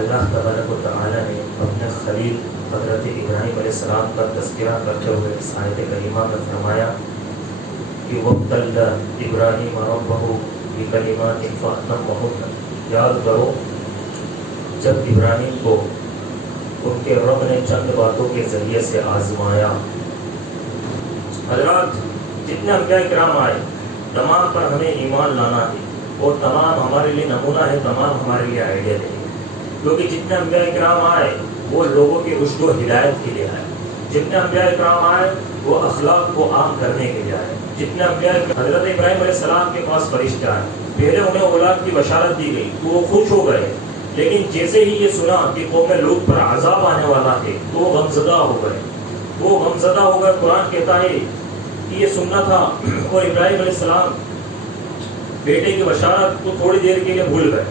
اللہ تبارک و تعالیٰ نے اپنے خلیل حضرت ابراہیم علیہ السلام کا تذکرہ کرتے ہوئے اس آیت کریمہ میں فرمایا کہ وَابْتَلَّ إِبْرَاهِيمَ رَبَّهُ بِكَلِمَاتٍ فَأَتَمَّهُنَّ، یاد کرو جب ابراہیم کو ان کے رب نے چند باتوں کے ذریعے سے آزمایا۔ حضرات جتنے انبیاء کرام آئے تمام پر ہمیں ایمان لانا ہے، اور تمام ہمارے لیے نمونہ ہے، تمام ہمارے لیے آئیڈیا ہے، کیونکہ جتنے انبیاء کرام آئے وہ لوگوں کی رشد و ہدایت کے لیے آئے، جتنے انبیاء کرام آئے وہ اخلاق کو عام کرنے کے لیے آئے، جتنے انبیاء حضرت ابراہیم علیہ السلام کے پاس فرشتے آئے، پہلے انہیں اولاد کی بشارت دی گئی تو وہ خوش ہو گئے، لیکن جیسے ہی یہ سنا کہ قوم لوط پر عذاب آنے والا ہے تو وہ غمزدہ ہو گئے، قرآن کہتا ہے کہ یہ سننا تھا، اور ابراہیم علیہ السلام بیٹے کی بشارت کو تھوڑی دیر کے لیے بھول گئے۔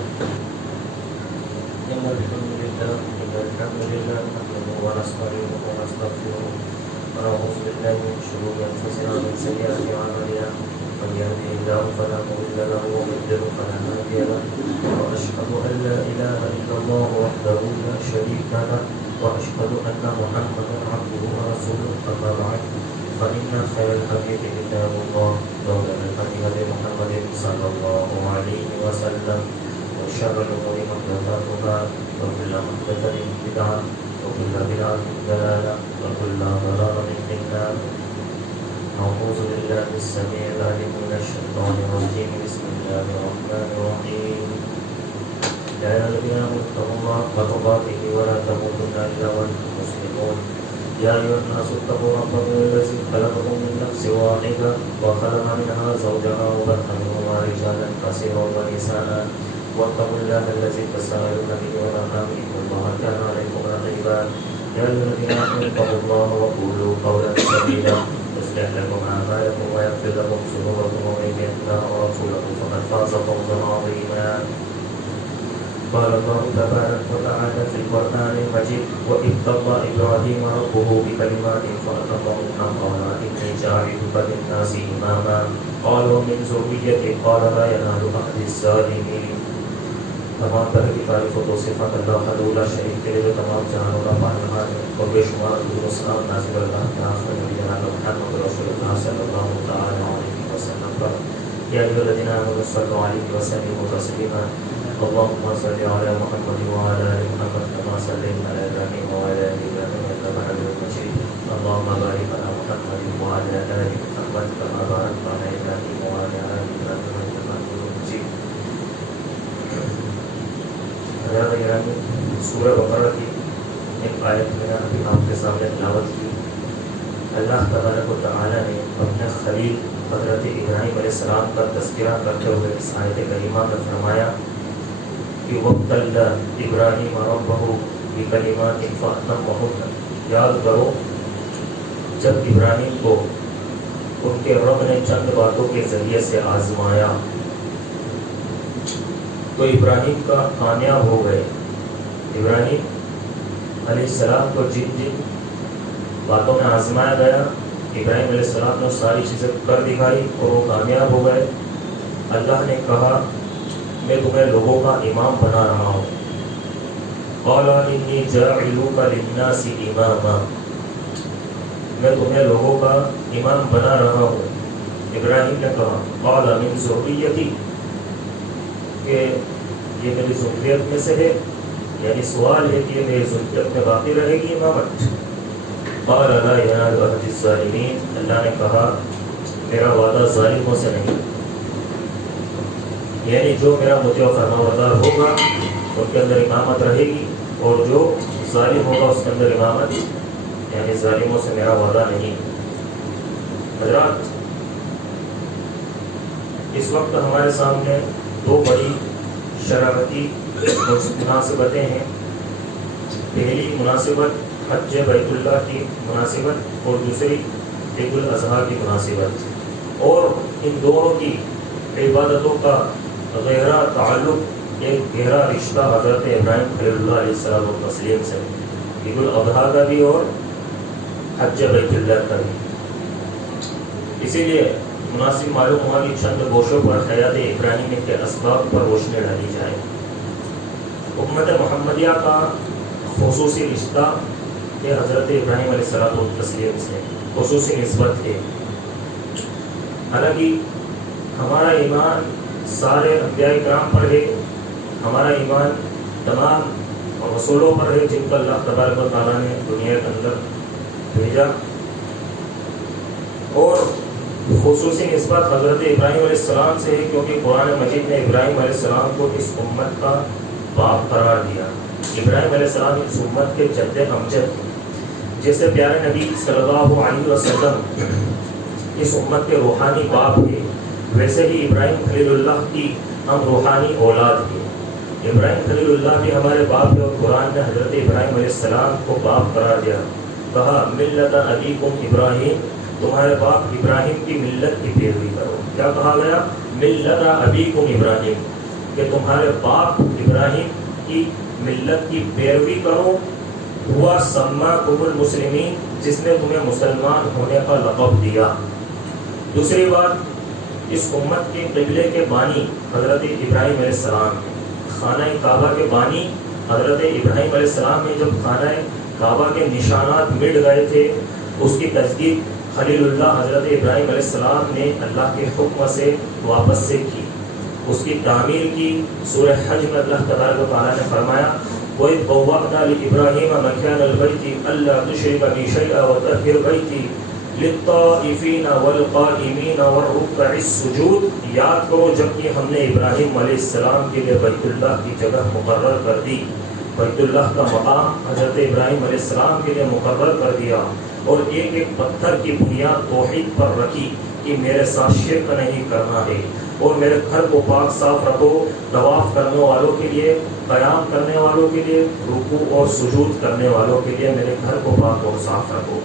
ونعوذ بالله من شرور انفسنا ومن سيئات اعمالنا من يهده الله فلا مضل له ومن يضلل فلا هادي له واشهد ان لا اله الا الله وحده لا شريك له واشهد ان محمدا عبده ورسوله اما بعد فان خير الحديث كتاب الله وخير الهدي هدي محمد صلى الله عليه وسلم وشر الامور محدثاتها وكل محدثه بدعه وكل بدعة ضلالة وكل ضلالة في النار۔ أعوذ بالله السميع العليم من الشيطان الرجيم، بسم الله الرحمن الرحيم۔ يا أيها الذين آمنوا اتقوا الله حق تقاته ولا تموتن إلا وأنتم مسلمون۔ يا أيها الناس اتقوا ربكم الذي خلقكم من نفس واحدة وخلق منها زوجها وبث منهما رجالا كثيرا ونساء واتقوا الله الذي تساءلون به والأرحام إن الله كان عليكم رقيبا۔ يا أيها الذين آمنوا اتقوا الله وقولوا قولا سديدا يصلح لكم أعمالكم ويغفر لكم ذنوبكم ومن يطع الله ورسوله فقد فاز فوزا عظيما۔ قال الله تبارك وتعالى في القرآن المجيد وإذ ابتلى إبراهيم ربه بكلمات فأتمهن قال إني جاعلك للناس إماما قال ومن ذريتي قال لا ينال عهد الظالمين۔ تمام طرح کی تعریف و توصیفات اللہ وحدہ لا شریک کے لیے، تمام جہانوں کا پالنہار ہے، اور بے شمار درود و سلام نازل اللہ کے آخر نبی جناب محمد رسول اللہ صلی اللہ تعالی علیہ وسلم پر۔ یا ایھا الذین آمنوا صلوا علیہ وسلموا تسلیما۔ اللهم صل علی محمد وعلی آل محمد كما صلیت علی ابراہیم وعلی آل ابراہیم انک حمید مجید۔ اللهم بارک علی محمد وعلی آل محمد كما بارکت علی ابراہیم وعلی آل ابراہیم انک حمید مجید۔ حضرت گرامی، سورہ بقرہ کی ایک آیت میں نے ابھی آپ کے سامنے تلاوت کی۔ اللہ تبارک و تعالیٰ نے اپنے خلیل حضرت ابراہیم علیہ السلام کا تذکرہ کرتے ہوئے اس آیت کریمہ میں فرمایا کہ وَابْتَلَّ إِبْرَاهِيمَ رَبَّهُ بِكَلِمَاتٍ فَأَتَمَّهُنَّ، یاد کرو جب ابراہیم کو ان کے رب نے چند باتوں کے ذریعے سے آزمایا تو ابراہیم کا کامیاب ہو گئے۔ ابراہیم علیہ السلام کو جن جن باتوں میں آزمایا گیا ابراہیم علیہ السلام نے ساری چیزیں کر دکھائی اور وہ کامیاب ہو گئے۔ اللہ نے کہا میں تمہیں لوگوں کا امام بنا رہا ہوں۔ قال انی جاعلک للناس اماما، میں تمہیں لوگوں کا امام بنا رہا ہوں۔ ابراہیم نے کہا قال من ذریتی، کہ یہ میری ذریت میں سے ہے، یعنی سوال ہے کہ یہ میری ذریت میں باقی رہے گی امامت۔ قال لا ینال عہد الظالمین، اللہ نے کہا میرا وعدہ ظالموں سے نہیں، یعنی جو میرا مطیع و فرمانبردار ہوگا ان کے اندر امامت رہے گی، اور جو ظالم ہوگا اس کے اندر امامت، یعنی ظالموں سے میرا وعدہ نہیں۔ حضرات اس وقت ہمارے سامنے دو بڑی شرارتی مناسبتیں ہیں۔ پہلی مناسبت حج بیت اللہ کی مناسبت اور دوسری عید الاضحیٰ کی مناسبت، اور ان دونوں کی عبادتوں کا گہرا تعلق، ایک گہرا رشتہ حضرت ابراہیم خلیل اللہ علیہ السلام والتسلیم سے، عید الاضحیٰ کا بھی اور حج بیت اللہ کا بھی۔ اسی لیے مناسب معلوم ہوا کہ چند گوشوں پر حیات ابراہیم کے اسباب پر روشنی ڈالی جائے۔ امت محمدیہ کا خصوصی رشتہ یہ حضرت ابراہیم علیہ الصلوۃ والتسلیم سے خصوصی نسبت ہے. حالانکہ ہمارا ایمان سارے انبیاء کرام پر ہے، ہمارا ایمان تمام رسولوں پر ہے جن کو اللہ تبارک و تعالیٰ نے دنیا کے اندر بھیجا، اور خصوصی نسبت حضرت ابراہیم علیہ السلام سے ہے کیونکہ قرآن مجید نے ابراہیم علیہ السلام کو اس امت کا باپ قرار دیا. ابراہیم علیہ السلام اس امت کے جد امجد، جیسے پیارے نبی صلی اللہ علیہ وسلم اس امت کے روحانی باپ ہے، ویسے ہی ابراہیم خلیل اللہ کی ہم روحانی اولاد ہیں. ابراہیم خلیل اللہ بھی ہمارے باپ ہے، اور قرآن نے حضرت ابراہیم علیہ السلام کو باپ قرار دیا. کہا ملت ابیکم ابراہیم، تمہارے باپ ابراہیم کی ملت کی پیروی کرو. کیا کہا گیا؟ ملت ابیکم ابراہیم، کہ تمہارے باپ ابراہیم کی ملت کی پیروی کرو. ہوا سماکم المسلمین، جس نے تمہیں مسلمان ہونے کا لقب دیا. دوسری بات، اس امت کے قبلے کے بانی حضرت ابراہیم علیہ السلام ہیں. خانہ کعبہ کے بانی حضرت ابراہیم علیہ السلام نے جب خانہ کعبہ کے نشانات مٹ گئے تھے، اس کی تجدید خلیل اللہ حضرت ابراہیم علیہ السلام نے اللہ کے حکم سے واپس سے کی، اس کی تعمیر کی. سورہ حج میں اللہ تبارک و تعالیٰ نے فرمایا وَإِذْ بَوَّأْنَا لِإِبْرَاهِيمَ مَكَانَ الْبَيْتِ أَلَّا تُشْرِكَ بِي شَيْئًا وَطَهِّرْ بَيْتِي لِلطَّائِفِينَ وَالْقَائِمِينَ وَالرُّكَّعِ السُّجُودِ. یاد کرو جب کہ ہم نے ابراہیم علیہ السلام کے لیے بیت اللہ کی جگہ مقرر کر دی، بیت اللہ کا مقام حضرت ابراہیم علیہ السلام کے لیے مقرر کر دیا، اور ایک ایک پتھر کی بنیاد توحید پر رکھی کہ میرے ساتھ شرک نہیں کرنا ہے، اور میرے گھر کو پاک صاف رکھو. طواف کرنے والوں کے لیے، قیام کرنے والوں کے لیے، رکوع اور سجود کرنے والوں کے لیے میرے گھر کو پاک اور صاف رکھو.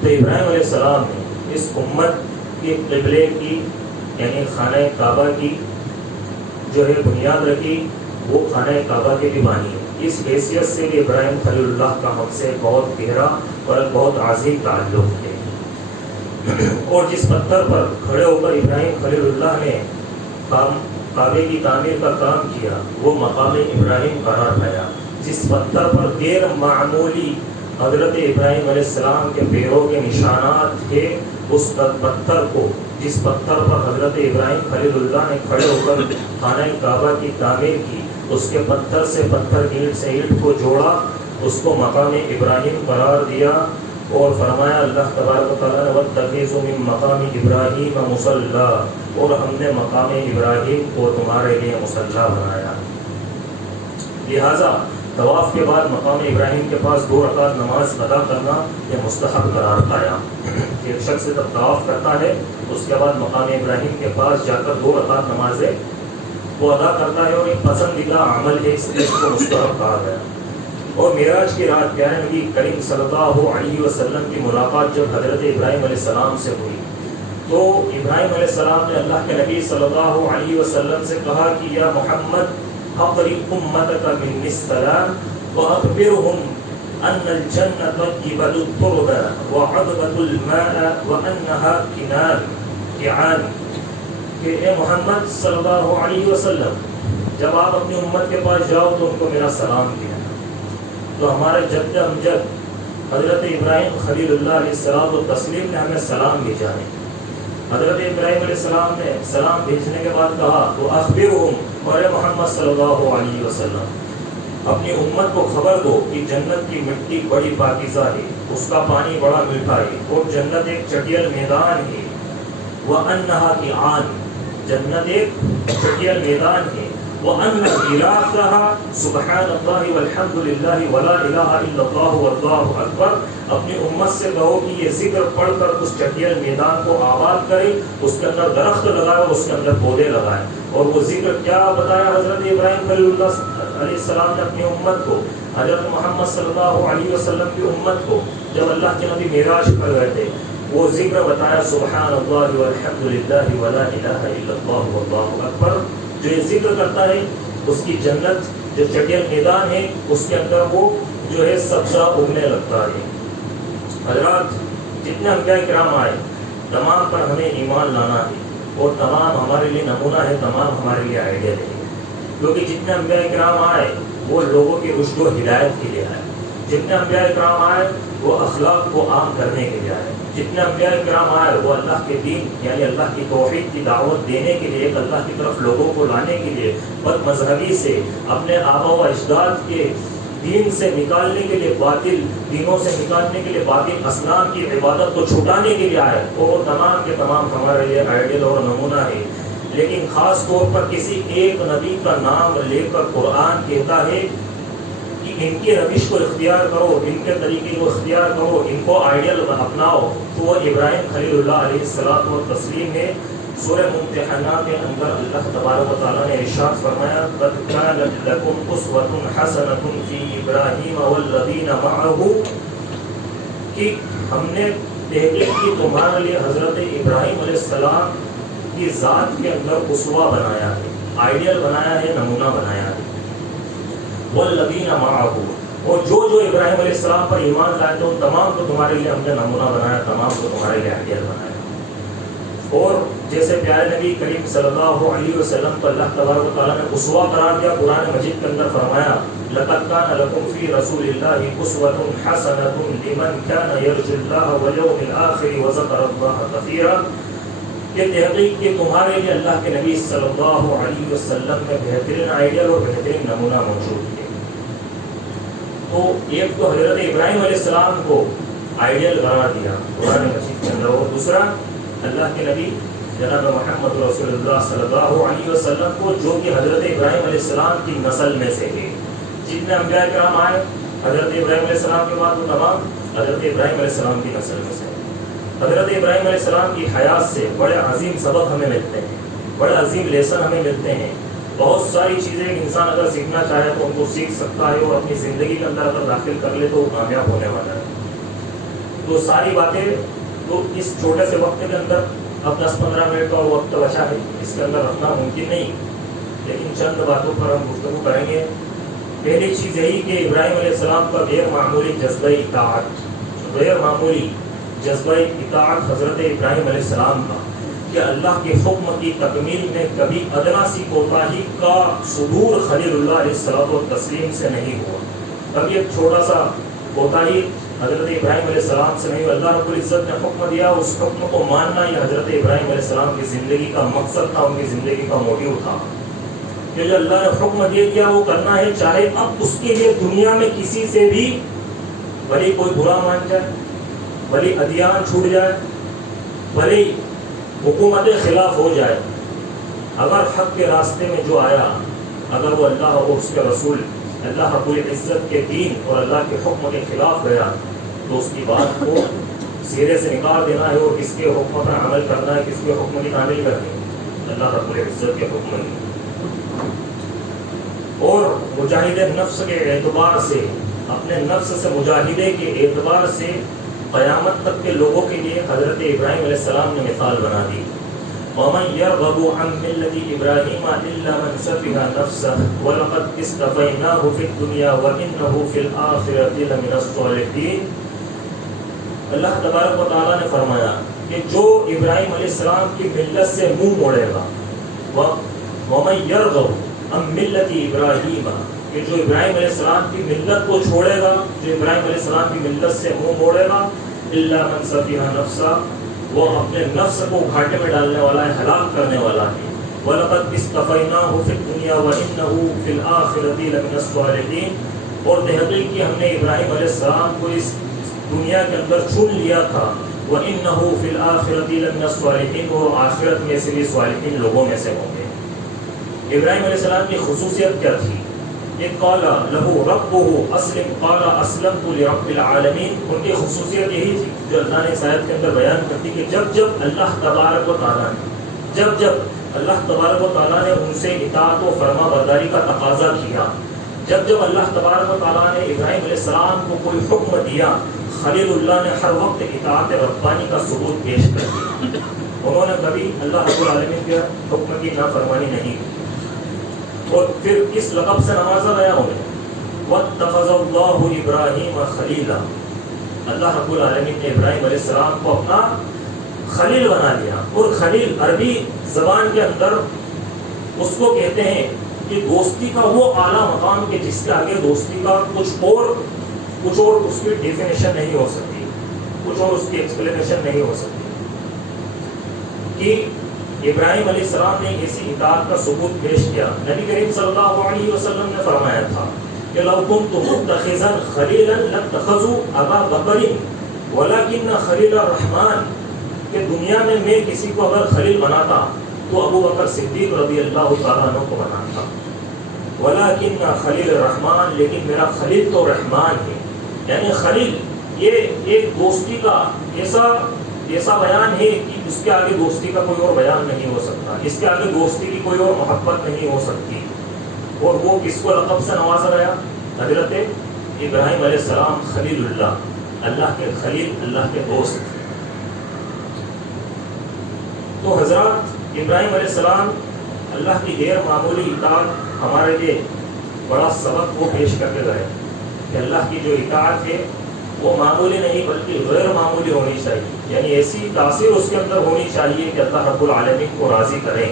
تو ابراہیم علیہ السلام نے اس امت کے قبلے کی یعنی خانہ کعبہ کی جو ہے بنیاد رکھی، وہ خانہ کعبہ کے بھی بانی ہے. اس حیثیت سے بھی ابراہیم خلیل اللہ کا ہم سے بہت گہرا اور بہت عظیم تعلق ہے. اور جس پتھر پر کھڑے ہو کر ابراہیم خلیل اللہ نے کعبے کی تعمیر کا کام کیا، وہ مقام ابراہیم قرار پایا. جس پتھر پر غیر معمولی حضرت ابراہیم علیہ السلام کے پیروں کے نشانات تھے، اس پتھر کو، جس پتھر پر حضرت ابراہیم خلیل اللہ نے کھڑے ہو کر خانہ کعبہ کی تعمیر کی، اس کے پتھر سے پتھر، اینٹ سے اینٹ کو جوڑا، اس کو مقام ابراہیم قرار دیا، اور فرمایا اللہ تبارک و تعالیٰ نے وَاتَّخِذُوا مِن مَّقَامِ إِبْرَاهِيمَ مُصَلًّى، اور ہم نے مقام ابراہیم کو تمہارے لیے مصلی بنایا. لہذا طواف کے بعد مقام ابراہیم کے پاس 2 رکعت نماز ادا کرنا یہ مستحب قرار پایا. ایک شخص جب طواف کرتا ہے اس کے بعد مقام ابراہیم کے پاس جا کر 2 رکعت نمازیں وہ ادا کرتا ہے، اور ایک پسندیدہ عمل ہے، اس لیے اس کو مستحب کہا گیا. اور معراج کی رات پیارے نبی کریم صلی اللہ علیہ وسلم کی ملاقات جب حضرت ابراہیم علیہ السلام سے ہوئی، تو ابراہیم علیہ السلام نے اللہ کے نبی صلی اللہ علیہ وسلم سے کہا کہ یا محمد اقرِ امتک منی السلام واخبرهم ان الجنة طیبۃ التربة وعذبۃ الماء وانها کعان، کہ اے محمد صلی اللہ علیہ وسلم جب آپ اپنی امت کے پاس جاؤ تو ان کو میرا سلام کیا. تو ہمارے جد امجد حضرت ابراہیم خلیل اللہ علیہ السلام و تسلیم نے ہمیں سلام بھیجا ہے. حضرت ابراہیم علیہ السلام نے سلام بھیجنے کے بعد کہا تو اخبرہم، اور محمد صلی اللہ علیہ وسلم اپنی امت کو خبر دو کہ جنت کی مٹی بڑی پاکیزہ ہے، اس کا پانی بڑا میٹھا ہے، اور جنت ایک چٹیل میدان ہے. وَأَنَّهَا كِعَانٌ، جنت ایک چٹیل میدان ہے. وَأَنَّ غِلَافَهَا سُبْحَانَ اللَّهِ وَالْحَمْدُ لِلَّهِ وَلَا إِلَٰهَ إِلَّا اللَّهُ وَاللَّهُ أَكْبَرُ. اپنی امت سے کہو کہ یہ ذکر پڑھ کر اس چٹیل میدان کو آباد کرے، اس کے اندر درخت لگائے اور اس کے اندر پودے لگائے. اور وہ ذکر کیا بتایا حضرت ابراہیم خلیل اللہ علیہ السلام نے اپنی امت کو، حضرت محمد صلی اللہ علیہ وسلم کی امت کو جب اللہ کے نبی معراج کر گئے تھے، وہ ذکر بتایا سبحان اللہ والحمد للہ ولا الہ الا اللہ واللہ اکبر. جو یہ ذکر کرتا ہے اس کی جنت جو چٹیل میدان ہے اس کے اندر وہ جو ہے سبزہ اگنے لگتا ہے. حضرات جتنے انبیاء کرام آئے تمام پر ہمیں ایمان لانا ہے، اور تمام ہمارے لیے نمونہ ہے، تمام ہمارے لیے آئیڈیل ہے. کیونکہ جتنے انبیاء کرام آئے وہ لوگوں کی رشد و ہدایت کے لیے آئے، جتنے انبیاء کرام آئے وہ اخلاق کو عام کرنے کے لیے آئے، جتنے انبیاء کرام آئے وہ اللہ کے دین یعنی اللہ کی توحید کی دعوت دینے کے لیے، ایک اللہ کی طرف لوگوں کو لانے کے لیے، بد مذہبی سے، اپنے آبا و اجداد کے دین سے نکالنے کے لیے، باطل دینوں سے نکالنے کے لیے، باطل اصنام کی عبادت کو چھٹانے کے لیے آئے، اور وہ تمام کے تمام ہمارے لیے آئیڈیل اور نمونہ ہے۔ لیکن خاص طور پر کسی ایک نبی کا نام لے کر قرآن کہتا ہے کہ ان کے روش کو اختیار کرو، ان کے طریقے کو اختیار کرو، ان کو آئیڈیل اپناؤ، تو وہ ابراہیم خلیل اللہ علیہ الصلوۃ والتسلیم ہے۔ سورہ ممتحنہ کے اندر اللہ تبارک و تعالیٰ نے ارشاد فرمایا قد کانت لکم اسوۃ حسنۃ فی ابراہیم والذین معہ، کہ ہم نے تحقیق کی تمہارے لیے حضرت ابراہیم علیہ السلام کی ذات کے اندر اسوہ بنایا ہے، آئیڈیل بنایا ہے، نمونہ بنایا ہے۔ والذین معہ، اور جو ابراہیم علیہ السلام پر ایمان لائے تھے ان تمام کو تمہارے لیے ہم نے نمونہ بنایا، تمام کو تمہارے لیے آئیڈیل بنایا۔ اور جیسے پیارے نبی کریم صلی اللہ علیہ وسلم کو اللہ تبارک و تعالیٰ نے اسوہ قرار دیا، قرآن مجید کے اندر فرمایا لقد کان لکم فی رسول اللہ اسوۃ حسنۃ لمن کان یرجو اللہ والیوم الآخر وذکر اللہ کثیرا، کہ تحقیق کہ تمہارے لیے اللہ کے نبی صلی اللہ علیہ وسلم میں بہترین آئیڈیل اور بہترین نمونہ موجود ہے۔ تو ایک تو حضرت ابراہیم علیہ السلام کو آئیڈیل قرار دیا قرآن مجید کے اندر، اور دوسرا اللہ کے نبی جناب محمد رسول اللہ صلی اللہ علیہ وسلم کو، جو کہ حضرت ابراہیم علیہ السلام کی نسل میں سے ہے۔ جتنے انبیاء کرام آئے حضرت ابراہیم علیہ السلام کے بعد وہ تمام حضرت ابراہیم علیہ السلام کی نسل میں سے۔ حضرت ابراہیم علیہ السلام کی حیات سے بڑے عظیم سبق ہمیں ملتے ہیں، بڑے عظیم لیسن ہمیں ملتے ہیں۔ بہت ساری چیزیں انسان اگر سیکھنا چاہے تو ان کو سیکھ سکتا ہے، اور اپنی زندگی کے اندر اگر داخل کر لے تو وہ کامیاب ہونے والا ہے۔ تو ساری باتیں تو اس چھوٹے سے وقت کے اندر، اب 10-15 منٹ کا وقت بچا ہے، اس کے اندر رکھنا ممکن نہیں، لیکن چند باتوں پر ہم گفتگو کریں گے۔ پہلی چیز یہی کہ ابراہیم علیہ السلام کا غیر معمولی جذبہ اطاعت، غیر معمولی جذبہ اطاعت حضرت ابراہیم علیہ السلام کا، کہ اللہ کے حکم کی تکمیل میں کبھی ادنا سی کوتاہی کا صدور خلیل اللہ علیہ الصلوۃ والتسلیم سے نہیں ہوا۔ کبھی ایک چھوٹا سا کوتاہی حضرت ابراہیم علیہ السلام سے نہیں، اللہ رب العزت نے حکم دیا، اس حکم کو ماننا یہ حضرت ابراہیم علیہ السلام کی زندگی کا مقصد تھا، ان کی زندگی کا موٹیو تھا کہ جو اللہ نے حکم دے دیا وہ کرنا ہے، چاہے اب اس کے لیے دنیا میں کسی سے بھی بھلے کوئی برا مان جائے، بھلے ادیان چھوٹ جائے، بھلے حکومت خلاف ہو جائے، اگر حق کے راستے میں جو آیا، اگر وہ اللہ اور اس کے رسول اللہ رب العزت کے دین اور اللہ کے حکم کے خلاف گیا تو اس کی بات کو سرے سے نکال دینا ہے، اور کس کے حکم پر عمل کرنا ہے، کس کے حکم کی تعمیل کرنی ہے، اللہ رب العزت کے حکم کی۔ اور مجاہد نفس کے اعتبار سے، اپنے نفس سے مجاہدے کے اعتبار سے قیامت تک کے لوگوں کے لیے حضرت ابراہیم علیہ السلام نے مثال بنا دی۔ وَمَن يَرْغَبُ عَن مِّلَّةِ إِبْرَاهِيمَ إِلَّا مَن سَفِهَ نَفْسَهُ وَلَقَدْ اصْطَفَيْنَاهُ فِي الدُّنْيَا وَإِنَّهُ فِي الْآخِرَةِ لَمِنَ الصَّالِحِينَ۔ اللہ تبارک و تعالیٰ نے فرمایا کہ جو ابراہیم علیہ السلام کی ملت سے منہ موڑے گا، وَمَن يَرْغَبُ عَن مِّلَّةِ إِبْرَاهِيمَ، کہ جو ابراہیم علیہ السلام کی ملت کو چھوڑے گا، جو ابراہیم علیہ السلام کی ملت سے منہ موڑے گا، إِلَّا مَن سَفِهَ نَفْسَهُ، وہ اپنے نفس کو گھاٹے میں ڈالنے والا ہے، ہلاک کرنے والا ہے۔ وَلَقَدْ اصْطَفَيْنَاهُ فِي الدُّنْيَا وَإِنَّهُ فِي الْآخِرَةِ لَمِنَ الصَّالِحِينَ، اور تحقیق کہ ہم نے ابراہیم علیہ السلام کو اس دنیا کے اندر چن لیا تھا، وَإِنَّهُ فِي الْآخِرَةِ لَمِنَ الصَّالِحِينَ، اور آخرت میں سے بھی صالحین لوگوں میں سے ہوں گے۔ ابراہیم علیہ السلام کی خصوصیت کیا تھی؟ کہ قال له ربه اسلم قال اسلمت لرب العالمین، ان کی خصوصیت یہی تھی جو اللہ نے اس آیت کے اندر بیان کرتی کہ جب اللہ تبارک و تعالیٰ نے اللہ تبارک و تعالیٰ نے ان سے اطاعت و فرما برداری کا تقاضا کیا، جب اللہ تبارک و تعالیٰ نے ابراہیم علیہ السلام کو کوئی حکم دیا، خلیل اللہ نے ہر وقت اطاعت ربانی کا ثبوت پیش کر دیا، انہوں نے کبھی اللہ رب العالمین کے حکم کی نافرمانی نہیں کی۔ اور پھر کس لقب سے نوازا گیا انہیں؟ وَاتَّخَذَ اللَّهُ إِبْرَاهِيمَ خَلِيلًا، اللہ رب العالمین نے ابراہیم علیہ السلام کو اپنا خلیل بنا لیا۔ اور خلیل عربی زبان کے اندر اس کو کہتے ہیں یہ دوستی کا وہ اعلیٰ مقام کہ جس کے آگے دوستی کا کچھ اور اس کی ڈیفینیشن نہیں ہو سکتی، کچھ اور اس کی ایکسپلینیشن نہیں ہو سکتی، کہ ابراہیم علیہ السلام نے اسی اطاعت کا ثبوت پیش کیا۔ نبی کریم صلی اللہ علیہ وسلم نے فرمایا تھا کہ لو كنت متخذا خلیلا لاتخذوا ابا بکر ولکن خلیل الرحمن، کہ دنیا میں کسی کو اگر خلیل بناتا تو ابو بکر صدیق رضی اللہ تعالیٰ عنہ کو بناتا، ولیکن خلیل الرحمن، لیکن میرا خلیل تو رحمان ہے۔ یعنی خلیل یہ ایک دوستی کا ایسا بیان ہے کہ اس کے آگے دوستی کا کوئی اور بیان نہیں ہو سکتا، اس کے آگے دوستی کی کوئی اور محبت نہیں ہو سکتی۔ اور وہ کس کو لقب سے نوازا گیا؟ حضرت ابراہیم علیہ السلام خلیل اللہ کے خلیل، اللہ کے دوست۔ تو حضرات ابراہیم علیہ السلام اللہ کی غیر معمولی اطاعت ہمارے لیے بڑا سبق وہ پیش کر کے گئے کہ اللہ کی جو اطاعت ہے وہ معمولی نہیں بلکہ غیر معمولی ہونی چاہیے، یعنی ایسی تاثیر اس کے اندر ہونی چاہیے کہ اللہ رب العالمین کو راضی کریں۔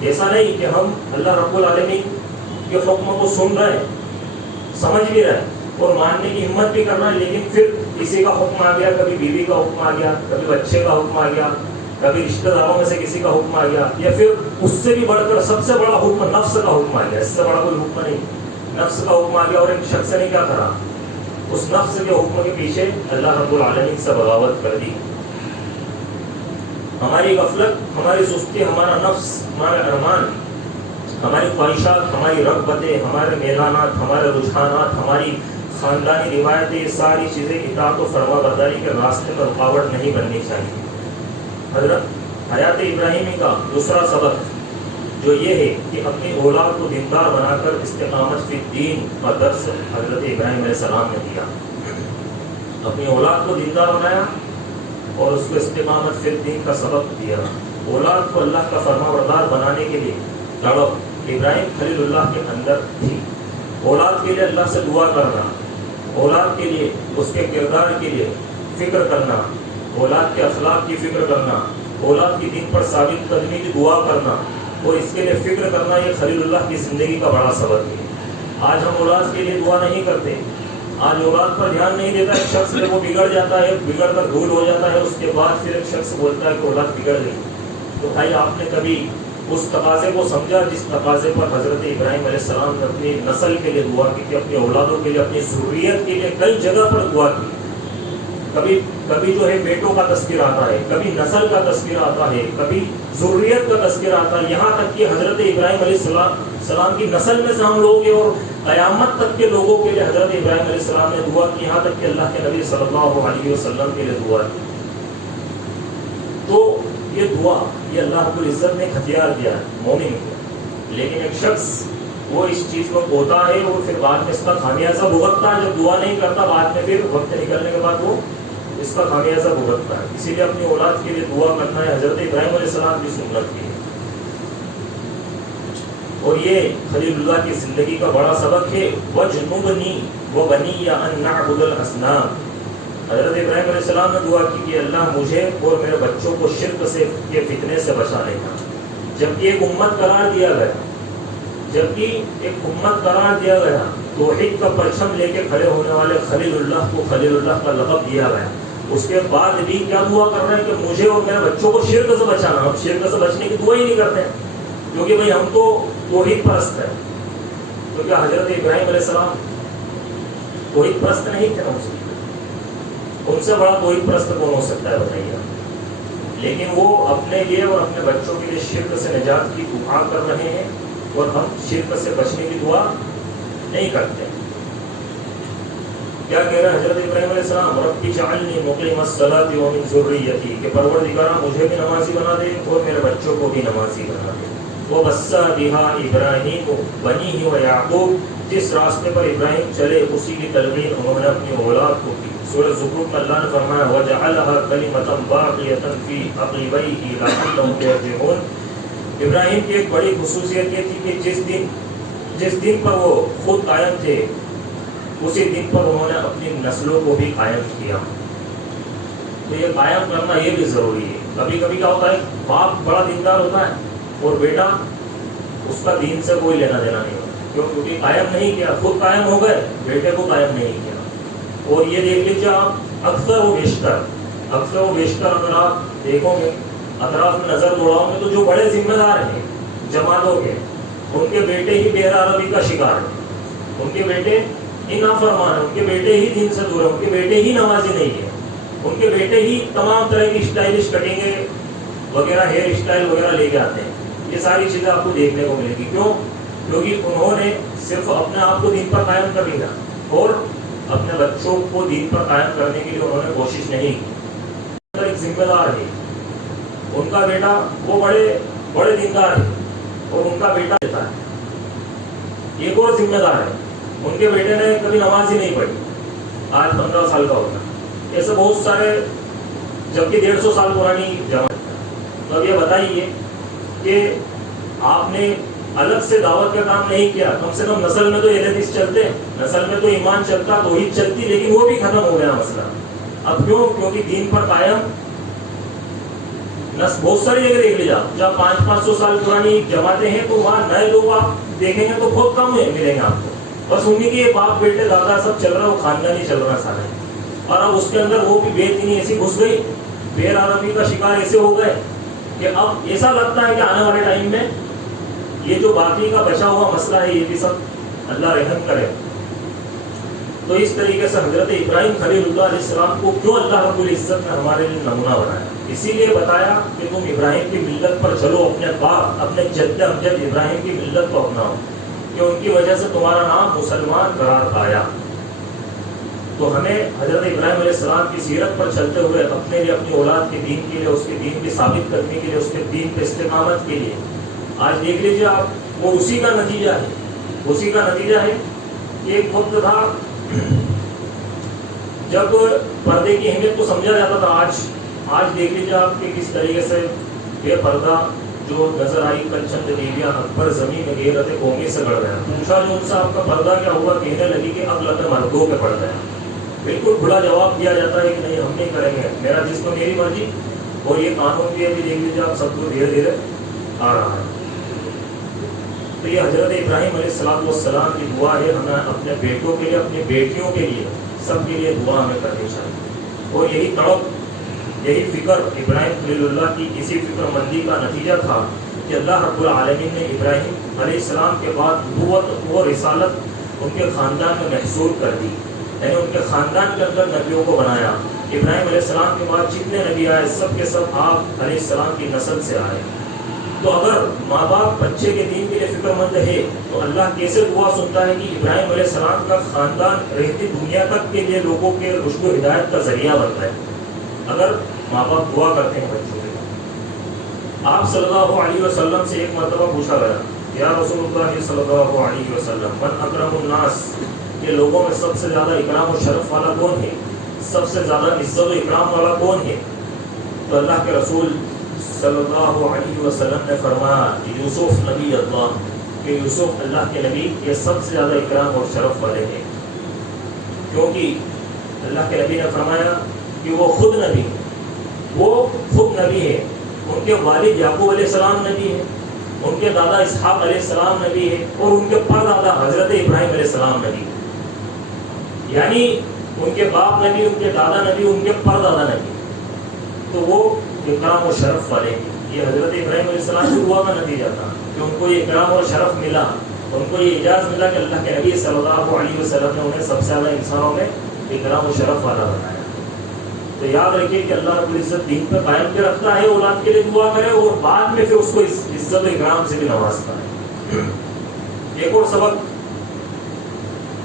ایسا نہیں کہ ہم اللہ رب العالمین کے حکم کو سن رہے ہیں، سمجھ بھی رہے اور ماننے کی ہمت بھی کر رہے ہیں، لیکن پھر کسی کا حکم آ گیا، کبھی بیوی کا حکم آ گیا، کبھی بچے کا حکم آ گیا، کبھی رشتہ داروں میں سے کسی کا حکم آ گیا، یا پھر اس سے بھی بڑھ کر سب سے بڑا حکم نفس کا حکم آ گیا، اس سے بڑا کوئی حکم نہیں، نفس کا حکم آ گیا اور ایک شخص نے کیا کرا، اس نفس کے حکم کے پیچھے اللہ رب العالمین سے بغاوت کر دی۔ ہماری غفلت، ہماری سستی، ہمارا نفس، ہمارے ارمان، ہماری خواہشات، ہماری رغبتیں، ہمارے میدانات، ہمارے رجحانات، ہماری خاندانی روایتیں، یہ ساری چیزیں اطاعت و فرما برداری کے راستے میں رکاوٹ نہیں بننی چاہیے۔ حضرت حیات ابراہیمی کا دوسرا سبق جو یہ ہے کہ اپنی اولاد کو دیندار بنا کر استقامت فی الدین کا درس حضرت ابراہیم علیہ السلام نے دیا۔ اپنی اولاد کو دیندار بنایا اور اس کو استقامت فی الدین کا سبق دیا۔ اولاد کو اللہ کا فرما بردار بنانے کے لیے تڑپ ابراہیم خلیل اللہ کے اندر تھی۔ اولاد کے لیے اللہ سے دعا کرنا، اولاد کے لیے اس کے کردار کے لیے فکر کرنا، اولاد کے اخلاق کی فکر کرنا، اولاد کی دین پر ثابت قدمی کی دعا کرنا اور اس کے لیے فکر کرنا، یہ خلیل اللہ کی زندگی کا بڑا سبق ہے۔ آج ہم اولاد کے لیے دعا نہیں کرتے، آج اولاد پر دھیان نہیں دیتا، ایک شخص وہ بگڑ جاتا ہے، بگڑ کر دھول ہو جاتا ہے، اس کے بعد پھر ایک شخص بولتا ہے کہ اولاد بگڑ گئی۔ تو بھائی آپ نے کبھی اس تقاضے کو سمجھا جس تقاضے پر حضرت ابراہیم علیہ السلام نے اپنی نسل کے لیے دعا کی تھی، اپنی اولادوں کے لیے، اپنی ضروریت کے لیے کئی جگہ پر دعا کی۔ کبھی جو ہے بیٹوں کا تذکرہ آتا ہے، کبھی نسل کا تذکرہ آتا ہے، کبھی ضروریت کا تذکرہ آتا ہے، یہاں تک کہ حضرت ابراہیم علیہ السلام کی نسل میں سے ہم لوگ ہیں اور قیامت تک کے لوگوں کے لیے حضرت ابراہیم علیہ السلام نے دعا کی، یہاں تک کہ اللہ کے نبی صلی اللہ علیہ وسلم کے لیے دعا کی۔ تو یہ دعا یہ اللہ رب العزت نے اختیار کیا ہے مومن کو، لیکن ایک شخص وہ اس چیز کو ہوتا ہے اور پھر بعد میں اس کا خامیازہ بھگتتا ہے، جب دعا نہیں کرتا بعد میں پھر وقت نکلنے کے بعد وہ اس کا خامیازہ بھگتتا ہے۔ اسی لیے اپنی اولاد کے لیے دعا کرنا ہے حضرت ابراہیم علیہ السلام کی سنت کی ہے، اور یہ خلیل اللہ کی زندگی کا بڑا سبق ہے۔ وَجْنُبْنِي وَبَنِيَّ أَن نَعْبُدَ الْأَصْنَامَ، حضرت ابراہیم علیہ السلام نے دعا کی کہ اللہ مجھے اور میرے بچوں کو شرک سے کے فتنے سے بچا لینا۔ جبکہ ایک امت قرار دیا گیا، توحید کا پرچم لے کے کھڑے ہونے والے خلیل اللہ کو خلیل اللہ کا لقب دیا گیا، اس کے بعد بھی کیا دعا کر رہے ہیں کہ مجھے اور میرے بچوں کو شرک سے بچانا۔ ہم شرک سے بچنے کی دعا ہی نہیں کرتے کیونکہ بھائی ہم تو توحید پرست ہیں۔ تو کیا حضرت ابراہیم علیہ السلام توحید پرست نہیں تھے؟ ان سے بڑا توحید پرست کون ہو سکتا ہے بتائیے؟ لیکن وہ اپنے لیے اور اپنے بچوں کے لیے شرک سے نجات کی دعا کر رہے ہیں اور ہم شرک سے بچنے کی دعا نہیں کرتے۔ کیا کہہ رہے ہیں حضرت ابراہیم علیہ السلام؟ رب اجعلنی مقیم الصلاۃ ومن ذریتی، کہ پروردگارا مجھے بھی نمازی بنا دے اور میرے بچوں کو بھی نمازی بنا دے۔ وَوَصَّى بِهَا إِبْرَاهِيمُ بَنِيهِ وَيَعْقُوبُ، جس راستے پر ابراہیم چلے اسی کی تلقین انہوں نے اپنی اولاد کو کی۔ سورہ زخرف میں اللہ نے فرمایا وَجَعَلَهَا كَلِمَةً بَاقِيَةً فِي عَقِبَيْهِ لَعَلَّهُمْ يَرْجِعُونَ۔ ابراہیم کی ایک بڑی خصوصیت یہ تھی کہ جس دن پر وہ خود قائم تھے اسی دن پر انہوں نے اپنی نسلوں کو بھی قائم کیا۔ تو یہ قائم کرنا یہ بھی ضروری ہے۔ کبھی کبھی کیا ہوتا ہے، باپ بڑا دیندار ہوتا ہے اور بیٹا اس کا دین سے کوئی لینا دینا نہیں ہوتا. کیوں؟ کیونکہ قائم نہیں کیا، خود قائم ہو گئے، بیٹے کو قائم نہیں کیا. اور یہ دیکھ لیجیے آپ، اکثر و بیشتر اگر آپ دیکھو گے، اطراف میں نظر دوڑاؤ گے تو جو بڑے ذمہ دار ہیں جماعتوں کے، ان کے بیٹے ہی بے عربی کا شکار ہیں، ان کے بیٹے ہی نافرمان ہیں، ان کے بیٹے ہی دین سے دور ہیں، ان کے بیٹے ہی نمازی نہیں ہیں، ان کے بیٹے ہی تمام طرح کی اسٹائلش کٹنگیں وغیرہ، ہیئر اسٹائل وغیرہ لے کے آتے ہیں. یہ ساری چیزیں آپ کو دیکھنے کو ملے گی. کیوں؟ کیونکہ انہوں نے صرف اپنے آپ کو دین پر قائم کر لیا اور اپنے بچوں کو دین پر قائم کرنے کے لیے انہوں نے کوشش نہیں کی. ایک ذمہ دار ہے، ان کا بیٹا وہ بڑے دیندار ہے اور ان کا بیٹا دیتا ہے، ایک اور ذمہ دار ہے، ان کے بیٹے نے کبھی نماز ہی نہیں پڑھی، آج 15 سال کا ہوتا. ایسے بہت سارے، جبکہ 150 سال پرانی جماعت. تو اب یہ بتائیے کہ آپ نے الگ سے دعوت کا کام نہیں کیا، کم سے کم نسل میں تو یہ حدیث چلتے، نسل میں تو ایمان چلتا، توحید چلتی، لیکن وہ بھی ختم ہو گیا مسئلہ. اب کیوں؟ کیونکہ دین پر قائم بہت ساری جگہ دیکھ لیجیے آپ، جہاں 500-500 سال پرانی جماعتیں ہیں تو وہاں نئے لوگ آپ دیکھیں گے تو بہت کم ملیں گے آپ کو. بس انہیں کے باپ بیٹے دادا سب چل رہا ہے، وہ خاندانی چل رہا ہے سارے. اور اب اس کے اندر وہ بھی بے دینی ایسی گھس گئی، بے عربی کا شکار ایسے ہو گئے کہ اب ایسا لگتا ہے کہ آنے والے ٹائم میں یہ جو باقی کا بچا ہوا مسئلہ ہے یہ بھی سب اللہ رحم کرے. تو اس طریقے سے حضرت ابراہیم خلیل اللہ علیہ السلام کو کیوں اللہ رب العزت نے ہمارے لیے نمونہ بنایا؟ اسی لیے بتایا کہ تم ابراہیم کی ملت پر چلو، اپنے باپ اپنے جد امجد ابراہیم کی ملت کو اپناؤ، کہ ان کی وجہ سے تمہارا نام مسلمان قرار پایا. تو ہمیں حضرت ابراہیم علیہ السلام کی سیرت پر چلتے ہوئے اپنے لیے، اپنی اولاد کے دین کے لیے، اس کے دین کی ثابت کرنے کے لیے، اس کے دین پہ استقامت کے لیے، آج دیکھ لیجیے آپ، وہ اسی کا نتیجہ ہے کہ ایک وقت تھا جب پردے کی اہمیت کو سمجھا جاتا تھا. آج دیکھ لیجیے آپ کہ کس طریقے سے بے پردہ جو نظر آئی کل چند بیویاں اکبر زمین میں غیرت قومی سے گڑ گیا. پوچھا جو ان سے آپ کا پردہ کیا ہوا، کہنے لگی کہ اب لگے مردوں پہ پڑ گیا. بالکل کھلا جواب دیا جاتا ہے کہ نہیں، ہم نہیں کریں گے، میرا جسم میری مرضی. اور یہ قانون بھی ابھی دیکھ لیجیے آپ، سب کو دھیرے دھیرے آ رہا ہے. تو یہ حضرت ابراہیم علیہ السلام کی دعا ہے، ہمیں اپنے بیٹوں کے لیے، اپنی بیٹیوں کے لیے، سب کے لیے دعا ہمیں کرنی چاہیے. اور یہی تڑپ، یہی فکر ابراہیم خلیل اللہ کی اسی فکر مندی کا نتیجہ تھا کہ اللہ رب العالمین نے ابراہیم علیہ السلام کے بعد نبوت و رسالت ان کے خاندان میں محصور کر دی، یعنی ان کے خاندان کے اندر نبیوں کو بنایا. ابراہیم علیہ السلام کے بعد جتنے نبی آئے سب کے سب آپ علیہ السلام کی نسل سے آئے. تو اگر ماں باپ بچے کے دین کے لیے فکر مند ہے تو اللہ کیسے دعا سنتا ہے کہ ابراہیم علیہ السلام کا خاندان رہتی دنیا تک کے لیے لوگوں کے رشد و ہدایت کا ذریعہ بنتا ہے اگر ماں باپ دعا کرتے ہیں بچوں کے لیے. آپ صلی اللہ علیہ وسلم سے ایک مرتبہ پوچھا گیا، یا رسول اللہ صلی اللہ علیہ وسلم، من اکرم الناس، یہ لوگوں میں سب سے زیادہ اکرام و شرف والا کون ہے، سب سے زیادہ عزت و اکرام والا کون ہے؟ تو اللہ کے رسول صلی اللہ علیہ وسلم نے فرمایا یوسف نبی اللہ، کہ یوسف اللہ کے نبی یہ سب سے زیادہ اکرام اور شرف والے ہیں. کیونکہ اللہ کے نبی نے فرمایا کہ وہ خود نبی ہے، ان کے والد یعقوب علیہ السلام نبی ہے، ان کے دادا اسحاق علیہ السلام نبی ہے، اور ان کے پردادا حضرت ابراہیم علیہ السلام نبی ہے. یعنی ان کے باپ نبی، ان کے دادا نبی، ان کے پردادا نبی. تو وہ اکرام و شرف والے. یہ حضرت ابراہیم علیہ السلام کی دعا کا نتیجہ تھا کہ ان کو یہ اکرام اور شرف ملا، ان کو یہ اعزاز ملا کہ اللہ کے نبی صلی اللہ علیہ وسلم نے انہیں سب سے زیادہ انسانوں میں اکرام و شرف والا بنایا. تو یاد رکھیے کہ اللہ رب العزت دین پہ قائم کے رکھتا ہے، اولاد کے لیے دعا کرے اور بعد میں پھر اس کو عزت و اکرام سے بھی نوازتا ہے. ایک اور سبق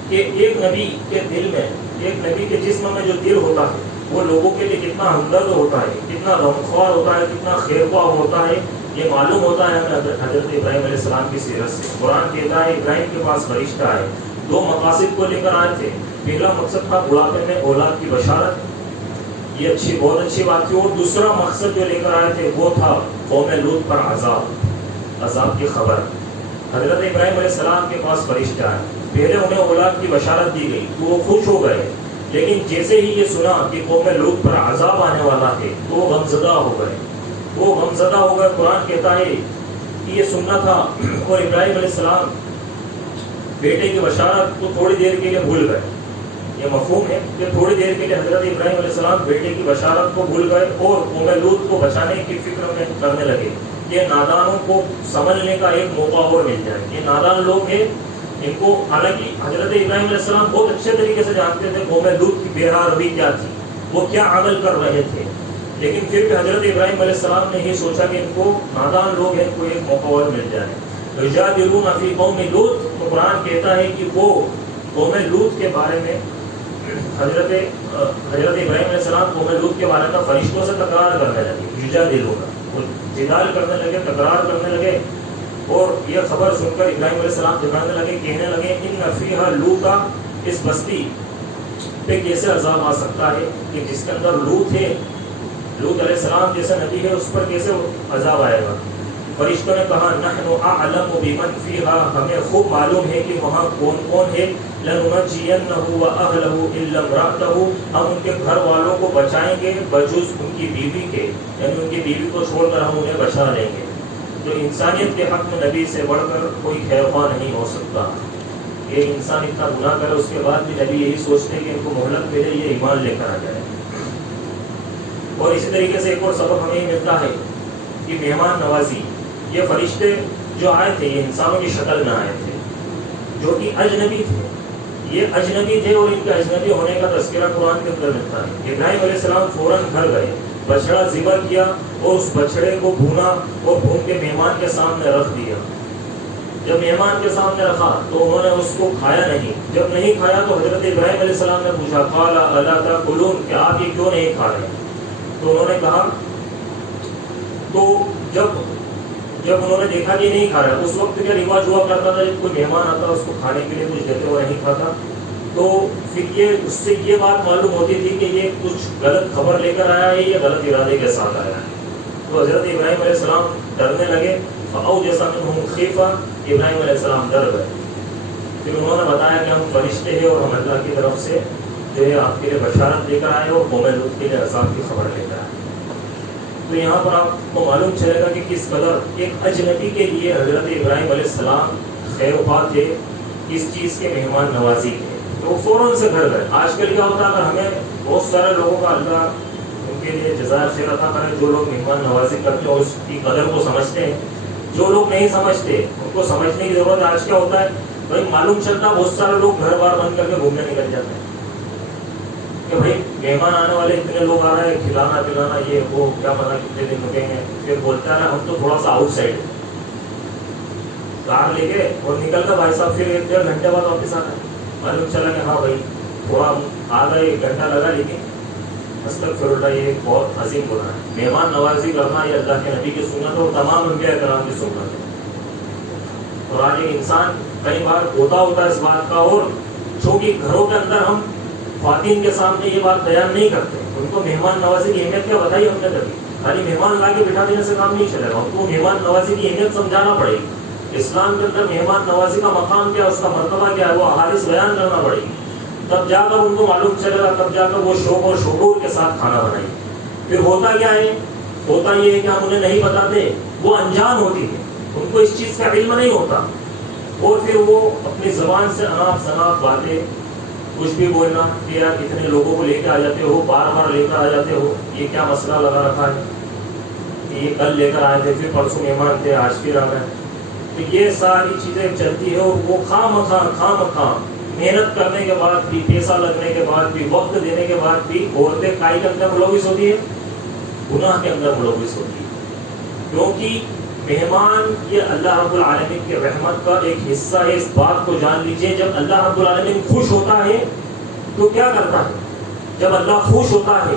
کہ ایک نبی کے دل میں، ایک نبی کے جسم میں جو دل ہوتا ہے وہ لوگوں کے لیے کتنا ہمدرد ہوتا ہے، کتنا غمخوار ہوتا ہے، کتنا خیرخواہ ہوتا ہے، یہ معلوم ہوتا ہے ہمیں حضرت ابراہیم علیہ السلام کی سیرت سے. قرآن کہتا ہے ابراہیم کے پاس فرشتہ آئے، دو مقاصد کو لے کر آئے تھے. پہلا مقصد تھا بڑھاپے میں اولاد کی بشارت، یہ بہت اچھی بات تھی. اور دوسرا مقصد جو لے کر آئے تھے وہ تھا قوم لوط پر عذاب کی خبر. حضرت ابراہیم علیہ السلام کے پاس فرشتہ آئے، پہلے انہیں اولاد کی بشارت دی گئی تو وہ خوش ہو گئے، لیکن جیسے ہی یہ سنا کہ قوم لوط پر عذاب آنے والا ہے تو وہ غمزدہ ہو گئے. قرآن کہتا ہے کی یہ سننا تھا، اور ابراہیم علیہ السلام بیٹے کی بشارت کو تھوڑی دیر کے لیے بھول گئے. یہ مفہوم ہے کہ تھوڑی دیر کے لیے حضرت ابراہیم علیہ السلام بیٹے کی بشارت کو بھول گئے اور قوم لوط کو بچانے کی فکر میں کرنے لگے. یہ نادانوں کو سمجھنے کا ایک موقع اور مل جائے. یہ نادان لوگ ہیں، ان کو حالانکہ حضرت ابراہیم علیہ السلام بہت اچھے طریقے سے جانتے تھے قوم لوط کی بے روی کیا تھی، وہ کیا عمل کر رہے تھے، لیکن پھر بھی حضرت ابراہیم علیہ السلام نے یہ سوچا کہ ان کو نادان لوگ ہیں، ان کو ایک موقع اور مل جائے. یجادلون فی قوم لوط، تو قرآن کہتا ہے کہ وہ قوم لوط کے بارے میں حضرت ابراہیم علیہ السلام قوم لوط کے بارے میں فرشتوں سے تکرار کرنے لگے. یجادلون، وہ جدال کرنے لگے، تکرار کرنے لگے، اور یہ خبر سن کر ابراہیم علیہ السلام دکھانے لگے، کہنے لگے ان فیہا لوطا، اس بستی پہ کیسے عذاب آ سکتا ہے کہ جس کے اندر لوط ہے، لوط علیہ السلام جیسے نبی ہے اس پر کیسے عذاب آئے گا. فرشتوں نے کہا نحن اعلم بمن فیہا، ہمیں خوب معلوم ہے کہ وہاں کون کون ہے. لننجینہ واہلہ الا امرأتہ، ہم ان کے گھر والوں کو بچائیں گے بجز ان کی بیوی کے، یعنی ان کی بیوی کو چھوڑ کر ہم انہیں بچا لیں گے. تو انسانیت کے حق میں نبی سے بڑھ کر کوئی خیرخواہ نہیں ہو سکتا. یہ انسان اتنا گناہ کرے اس کے بعد بھی نبی یہی سوچتے ہیں کہ ان کو مہلت ملے، یہ ایمان لے کر آ جائے. اور اسی طریقے سے ایک اور سبق ہمیں ملتا ہے کہ مہمان نوازی، یہ فرشتے جو آئے تھے یہ انسانوں کی شکل میں آئے تھے جو کہ اجنبی تھے. یہ اجنبی تھے اور ان کے اجنبی ہونے کا تذکرہ قرآن کے اندر ملتا ہے. ابراہیم علیہ السلام فوراً گھر گئے، بچڑا ذبح کیا اور اس بچڑے کو بھونا اور بھون کے مہمان کے سامنے رکھ دیا. جب مہمان کے سامنے رکھا تو انہوں نے اس کو کھایا نہیں. جب نہیں کھایا تو حضرت ابراہیم علیہ السلام نے پوچھا قال الا تاکلون، کہ آپ یہ کیوں نہیں کھا رہے؟ تو انہوں نے کہا، تو جب انہوں نے دیکھا کہ نہیں کھا رہا، اس وقت کیا رواج ہوا کرتا تھا جب کوئی مہمان آتا اس کو کھانے کے لیے کچھ دیتے وہ نہیں کھاتا، تو پھر اس سے یہ بات معلوم ہوتی تھی کہ یہ کچھ غلط خبر لے کر آیا ہے یا غلط ارادے کے ساتھ آیا ہے. تو حضرت ابراہیم علیہ السلام ڈرنے لگے. فأوجس منهم خیفہ، ابراہیم علیہ السلام ڈر گئے. پھر انہوں نے بتایا کہ ہم فرشتے ہیں اور ہم اللہ کی طرف سے جو ہے آپ کے لیے بشارت لے کر آئے اور قوم لوط کے لیے عذاب کی خبر لے کر آئے. تو یہاں پر آپ کو معلوم چلے گا کہ کس قدر ایک اجنبی کے لیے حضرت ابراہیم علیہ السلام خیر وفات تھے، اس چیز کے مہمان نوازی تھے. تو وہ فوراً سے گھر گئے. آج کل کیا ہوتا ہے اگر ہمیں بہت سارے لوگوں کا اللہ ان کے لیے جزائے خیر عطا کرے، جو لوگ مہمان نوازی کرتے ہیں اور اس کی قدر کو سمجھتے ہیں. جو لوگ نہیں سمجھتے ان کو سمجھنے کی ضرورت ہے. آج کیا ہوتا ہے بھائی معلوم چلتا بہت سارے لوگ گھر بار بند کر کے گھومنے نکل جاتے ہیں کہ بھائی مہمان آنے والے اتنے لوگ آ رہے ہیں، کھلانا پلانا یہ وہ، کیا پتا کتنے دن رکیں گے. پھر بولتا ہے ہم تو تھوڑا سا آؤٹ سائڈ کار لے کے اور نکل کر بھائی صاحب پھر 1-1.5 گھنٹے بعد واپس آنا ہے. معلوم چلا کہ ہاں بھائی تھوڑا آدھا 1 گھنٹہ لگا، لیکن استغفراللہ یہ بہت عظیم گناہ ہے. مہمان نوازی کرنا یہ اللہ کے نبی کی سنت اور تمام انبیاء کرام کی سنت ہے. اور آج ایک انسان کئی بار ہوتا ہے اس بات کا، اور چونکہ گھروں کے اندر ہم خواتین کے سامنے یہ بات بیان نہیں کرتے، ان کو مہمان نوازی کی اہمیت کیا بتائی ہم نے کبھی. خالی مہمان لا کے بٹھا دینے سے کام نہیں چلے گا، ان کو مہمان نوازی کی اہمیت سمجھانا پڑے گی. اسلام کے اندر مہمان نوازی کا مقام کیا، اس کا مرتبہ کیا ہے، وہ احادیث بیان کرنا پڑے گی. تب جا کر ان کو معلوم چلے گا، تب جا کر وہ شوق اور شعور کے ساتھ کھانا بنائیں. پھر ہوتا کیا ہے، ہوتا یہ ہے کہ ہم انہیں نہیں بتاتے، وہ انجان ہوتی ہے، ان کو اس چیز کا علم نہیں ہوتا، اور پھر وہ اپنی زبان سے اناپ شناپ باتیں کچھ بھی بولنا کہ یار اتنے لوگوں کو لے کے آ جاتے ہو، بار بار لے کر آ جاتے ہو، یہ کیا مسئلہ لگا رکھا ہے کہ یہ کل لے کر آئے تھے، پھر پرسوں مہمان تھے، آج پھر آ گئے. تو یہ ساری چیزیں چلتی ہے، اور وہ خام خواہ محنت کرنے کے بعد بھی، پیسہ لگنے کے بعد بھی، وقت دینے کے بعد بھی عورتیں کائی کے اندر ملوث ہوتی ہے، گناہ کے اندر ملوث ہوتی ہے. کیونکہ مہمان یہ اللہ رب العالمین کی رحمت کا ایک حصہ ہے. اس بات کو جان لیجئے، جب اللہ رب العالمین خوش ہوتا ہے تو کیا کرتا ہے، جب اللہ خوش ہوتا ہے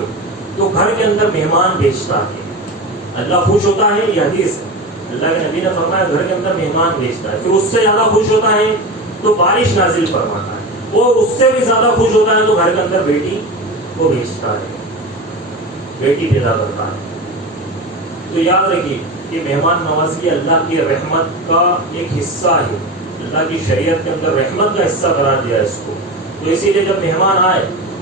تو گھر کے اندر مہمان بھیجتا ہے. اللہ خوش ہوتا ہے، یہ حدیث ہے، اللہ کے نبی نے فرمایا گھر کے اندر مہمان بھیجتا ہے. پھر اس سے زیادہ خوش ہوتا ہے تو بارش نازل فرماتا ہے، اور اس سے بھی زیادہ خوش ہوتا ہے تو گھر کے اندر بیٹی کو بھیجتا ہے، بیٹی پیدا کرتا ہے. تو یاد رکھیے کہ مہمان نوازی اللہ کی رحمت کا ایک حصہ ہے، اللہ کی شریعت کے اندر رحمت کا حصہ قرار دیا ہے اس کو. تو اسی لیے جب مہمان آئے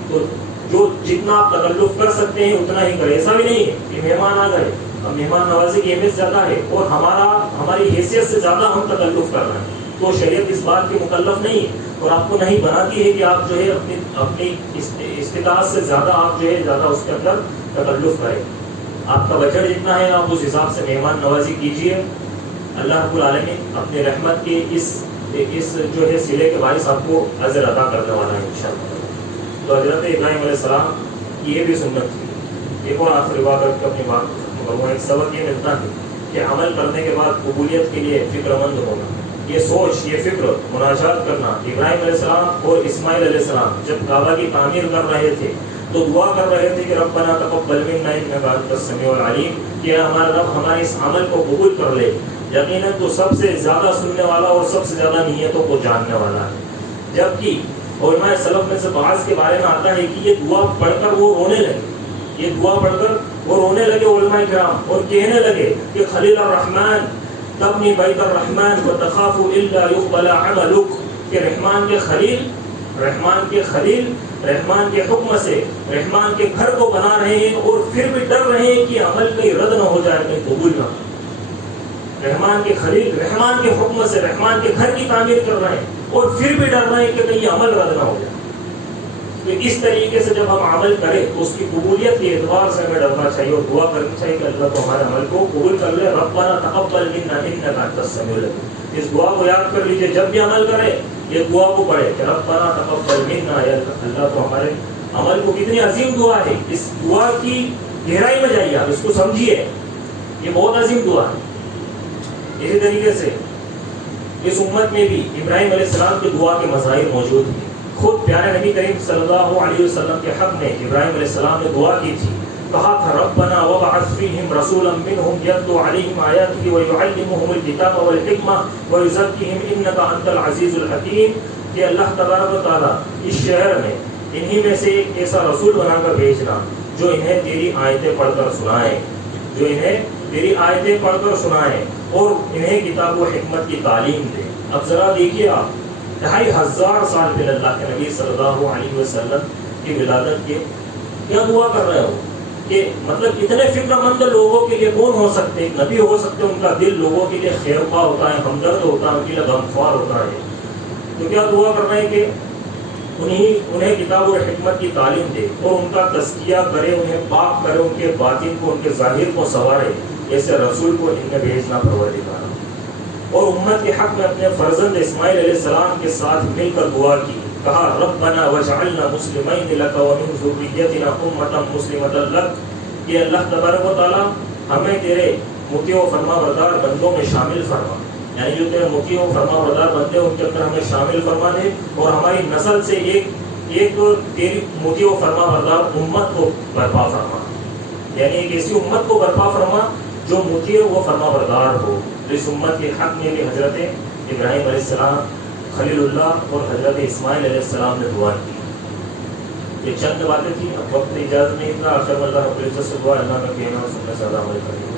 تو جو جتنا آپ تکلف کر سکتے ہیں اتنا ہی کریں. ایسا بھی نہیں ہے کہ مہمان آ گئے مہمان نوازی کی اہمیت زیادہ ہے اور ہماری حیثیت سے زیادہ ہم تکلف کر رہے ہیں، تو شریعت اس بات کی مکلف نہیں ہے اور آپ کو نہیں بناتی ہے کہ آپ جو ہے اپنی استطاعت سے زیادہ آپ جو ہے زیادہ اس کے اندر تکلف کریں. آپ کا بجٹ جتنا ہے آپ اس حساب سے مہمان نوازی کیجیے. اللہ رب العالمین اپنی رحمت کے اس جو ہے صلے کے باعث آپ کو اجر عطا کرنے والا ہے انشاءاللہ. تو حضرت ابراہیم علیہ السلام کی یہ بھی سنت تھی. ایک اور آخری بات کر کے اپنی بات ختم کروں گا. ایک سبق یہ ملتا ہے کہ عمل کرنے کے بعد قبولیت کے لیے فکر مند ہونا، یہ سوچ، یہ فکر، مناجات کرنا. ابراہیم علیہ السلام اور اسماعیل علیہ السلام جب کعبہ کی تعمیر کر رہے تھے تو دعا کر رہے تھے کہ ربنا تقبل منا انک انت السمیع العلیم، کہ ہمارا رب ہمارے اس عمل کو قبول کر لے. یقیناً تو سب سے زیادہ سننے والا اور سب سے زیادہ نیتوں کو جاننے والا ہے. جبکہ علماء سلف میں سے بعض کے بارے میں آتا ہے کہ یہ دعا پڑھ کر وہ رونے لگے، یہ دعا پڑھ کر وہ رونے لگے علماء کرام، اور کہنے لگے کہ خلیل الرحمن تبنی بیت الرحمن وتخاف الا يقبل عملک، کہ رحمان کے خلیل رحمان کے حکم سے رحمان کے گھر کو بنا رہے ہیں اور پھر بھی ڈر رہے ہیں کہ عمل کہیں رد نہ ہو جائے، کہیں قبول نہ ہو. رحمان کے خلیل رحمان کے حکم سے رحمان کے گھر کی تعمیر کر رہے ہیں اور پھر بھی ڈر رہے ہیں کہ کہیں عمل رد نہ ہو جائے. تو اس طریقے سے جب ہم عمل کریں تو اس کی قبولیت کے اعتبار سے ہمیں ڈرنا چاہیے اور دعا کرنی چاہیے کہ اللہ تو ہمارے عمل کو قبول کر لے. ربنا تقبل منا انک انت السمیع العلیم. اس دعا کو یاد کر لیجئے، جب بھی عمل کریں یہ دعا کو پڑھے کہ ربنا تقبل منا، یا اللہ تو ہمارے عمل کو. کتنی عظیم دعا ہے، اس دعا کی گہرائی میں جائیے، آپ اس کو سمجھیے، یہ بہت عظیم دعا ہے. اسی طریقے سے اس امت میں بھی ابراہیم علیہ السلام کی دعا کے مظاہر موجود ہیں. خود پیارے نبی کریم صلی اللہ علیہ وسلم کے حق میں ابراہیم علیہ السلام نے دعا کی تھی. کہا تھا ربنا وابعث فیہم رسولا منہم یتلو علیہم آیاتک ویعلمہم الکتاب والحکمہ ویزکیہم انک انت العزیز الحکیم، کہ اللہ تبارک و تعالیٰ اس شہر میں انہی میں سے ایک ایسا رسول بنا کر بھیجنا جو انہیں تیری آیتیں پڑھ کر سنائے، اور انہیں کتاب و حکمت کی تعلیم دے. اب ذرا دیکھیے آپ 2500 سال پہلے اللہ کے نبی صلی اللہ علیہ وسلم کی ولادت کے کیا دعا کر رہے ہو، کہ مطلب اتنے فکر مند لوگوں کے لیے کون ہو سکتے؟ ایک نبی ہو سکتے، ان کا دل لوگوں کے لیے خیر خواہ ہوتا ہے، ہمدرد ہوتا ہے، ان کے لیے غمخوار ہوتا ہے. تو کیا دعا کر رہے ہیں کہ انہیں کتاب و حکمت کی تعلیم دے اور ان کا تزکیہ کرے، انہیں پاک کرے، ان کے باطن کو، ان کے ظاہر کو سنوارے. ایسے رسول کو ان میں بھیجنا پروردگار. اور امت کے حق میں اپنے فرزند اسماعیل علیہ السلام کے ساتھ مل کر دعا کی. کہا ربنا وجعلنا مسلمین لک ومن ذریتنا امة مسلمة لک، کہ اللہ تبارک و تعالیٰ ہمیں تیرے مطیع و فرما بردار بندوں میں شامل فرما، یعنی جو تیرے مطیع و فرما بردار بندے ان کے اندر ہمیں شامل فرما دے، اور ہماری نسل سے ایک تیری مطیع و فرما بردار امت کو برپا فرما، یعنی ایک ایسی امت کو برپا فرما جو مطیع و فرما بردار ہو. اس امت کے حق میں بھی حضرت ابراہیم علیہ السلام، خلیل اللہ اور حضرت اسماعیل علیہ السلام نے دعا کی. یہ چند باتیں تھیں، اب وقت اجازت نہیں تھا. آخر میں اللہ رب العزت سے دعا اللہ کا کہنا سننے سے زیادہ عمل کرنے کو